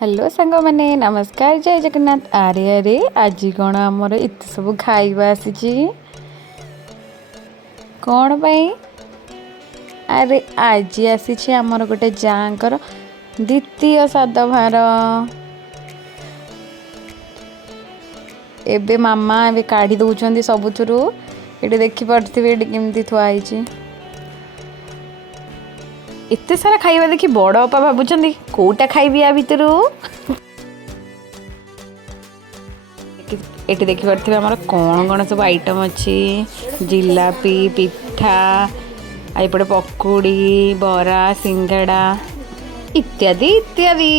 Hello सांग मैंने नमस्कार जय जगन्नाथ। अरे अरे आज कौन आमर एत सब खाइबा आसी कौन पाई? अरे आज आसी आमर गोटे जाकर द्वितीय साधभार। एबे मामा ए काढ़ी दौरान सबुथुरु ये देखिपे ये केमती थुआई। एत सारा खाइबा देखी बड़ अपा भावुं कौटा खाइबी या भितर ये देखिपे आमर कौन कौन सब आइटम अच्छी जिलापी पिठा एपटे पकुड़ी बरा सिंगाड़ा इत्यादि इत्यादि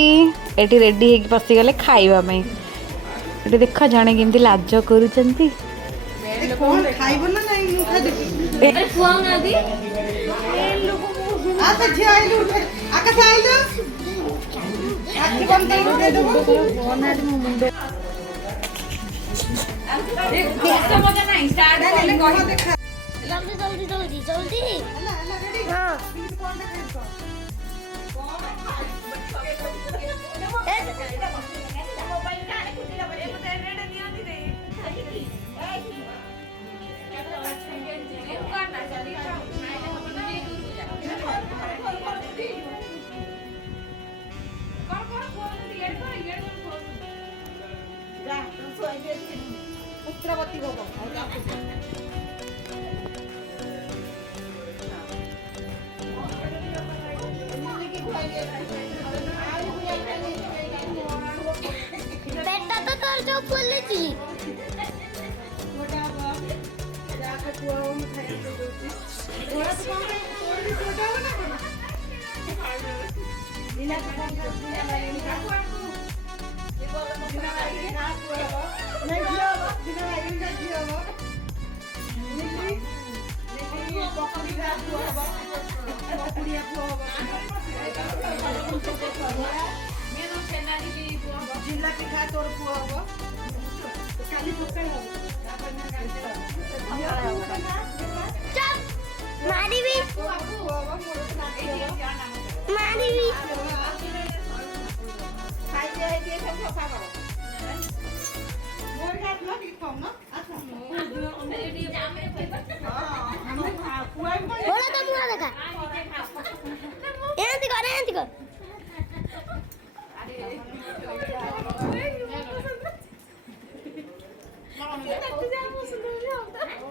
ये रेडी हो पशिगले खाइबाई। ये देख जड़े केमती लाज करुँच जल्दी जल्दी जल्दी हाँ बेटा तो तोर जो फुल थी मारी भी मारी भी बोला तो मुआ देखा एंती कर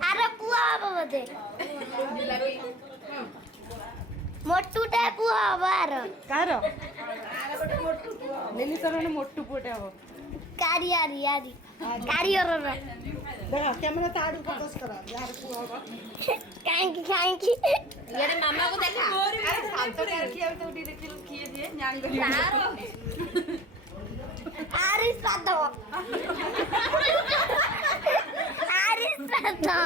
अरे पुआ बोलते मोटूटे पुआ बार कार नेली सर मोटू पुटे हम कारी यारी यारी कारी और देखा कैमरा ताड़ू फोकस करा यार पुआ बा कांकी ये मामा को देखा अरे शांत कर किया तो डी देखिल किए दिए न्यांग आरी सादो आरी सादो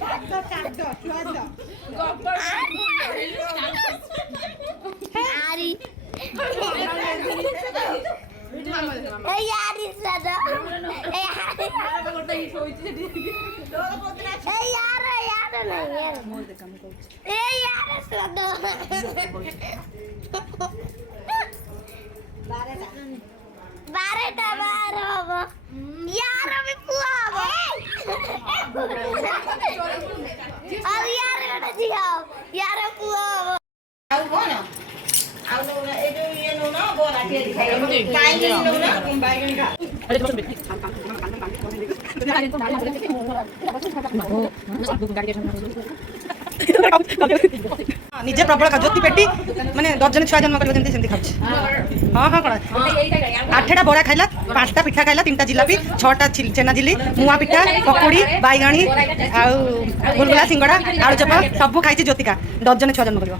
शांत काट स्वाद आरी ए यारी सादो ए यार नहीं यार ए यार सादो बारह अब यार अभी पुआ अब यार बेटा जी आओ यार पुआ ଆଉ କଣ ଆଉ ନଉନା ଏ ଯୋଉ ଇଏ ନଉନା ବରା ତିଆରି ଖାଇବା କାଇଁ ନଉନା ବାଇଗଣ ଖା निजे प्रबल खा ज्योति पेटी माने 10 जन छुआ जन्म करले जेंती सेंती खाउछ हां हां कोन 8टा बड़ा खाइला 5टा पिठा खाइला 3टा जिलापी 6टा छेना झिली मुआ पिठा पकोड़ी बाईगणी आ गुलगुला सिंगड़ा आलू चप सब खाइछि ज्योतिका 10 जन छुआ जन्म करबो।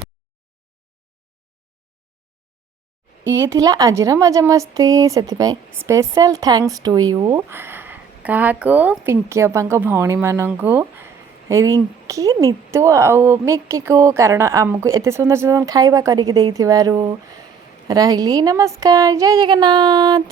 ये थिला आजिर मजा मस्ती से स्पेशल थैंक्स टू यू क्या पिंकी अपा भौणी मानू रिंकी नीतू आउ मिक्की को कारण आमको एत सुंदर सुंदर खाଇବା करके रही। नमस्कार जय जगन्नाथ।